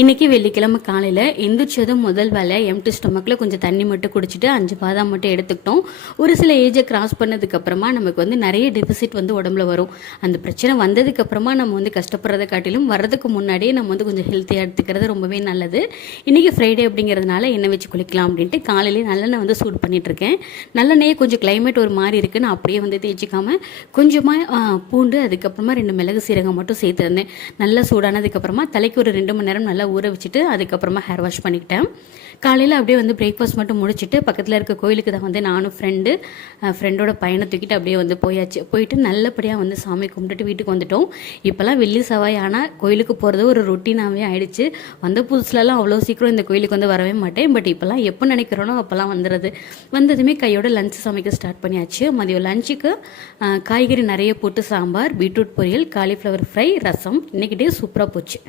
இன்றைக்கி வெள்ளிக்கிழமை காலையில் எந்திரிச்சதும் முதல் வேலை எம்டி ஸ்டொமக்கில் கொஞ்சம் தண்ணி மட்டும் குடிச்சிட்டு 5 பாதாம் மட்டும் எடுத்துக்கிட்டோம். ஒரு சில ஏஜை கிராஸ் பண்ணதுக்கப்புறமா நமக்கு நிறைய டெபிசிட் உடம்புல வரும். அந்த பிரச்சனை வந்ததுக்கப்புறமா நம்ம கஷ்டப்படுறதை காட்டிலும் வர்றதுக்கு முன்னாடியே நம்ம கொஞ்சம் ஹெல்த்தியாக எடுத்துக்கிறது ரொம்பவே நல்லது. இன்றைக்கி ஃப்ரைடே அப்படிங்கிறதுனால எண்ணெய் வச்சு குளிக்கலாம் அப்படின்ட்டு காலையிலே நல்லெண்ணெய் சூடு பண்ணிகிட்ருக்கேன். நல்லெண்ணெயே கொஞ்சம் கிளைமேட் ஒரு மாதிரி இருக்குன்னு அப்படியே தேய்ச்சிக்காமல் கொஞ்சமாக பூண்டு, அதுக்கப்புறமா 2 மிளகு சீரகம் மட்டும் சேர்த்துருந்தேன். நல்லா சூடானதுக்கப்புறமா தலைக்கு ஒரு 2 மணி நேரம் நல்லா ஊற வச்சுட்டு அதுக்கப்புறமா ஹேர் வாஷ் பண்ணிக்கிட்டேன். காலையில் அப்படியே பிரேக்ஃபாஸ்ட் மட்டும் முடிச்சுட்டு பக்கத்தில் இருக்க கோயிலுக்கு தான் நானும் ஃப்ரெண்டோட பையனை தூக்கிட்டு அப்படியே போயாச்சு. போயிட்டு நல்லபடியாக சாமி கும்பிட்டுட்டு வீட்டுக்கு வந்துட்டோம். இப்போல்லாம் வெள்ளி செவ்வாய் ஆனால் கோயிலுக்கு போகிறது ஒரு ரொட்டீனாகவே ஆயிடுச்சு. வந்த புதுசுலலாம் அவ்வளோ சீக்கிரம் இந்த கோயிலுக்கு வரவே மாட்டேன். பட் இப்போல்லாம் எப்போ நினைக்கிறோனோ அப்போல்லாம் வந்ததுமே கையோட லஞ்ச் சமைக்க ஸ்டார்ட் பண்ணியாச்சு. மதியம் லஞ்சுக்கு காய்கறி நிறைய போட்டு சாம்பார், பீட்ரூட் பொரியல், காலிஃப்ளவர் ஃப்ரை, ரசம். இன்றைக்கி டே சூப்பராக போச்சு.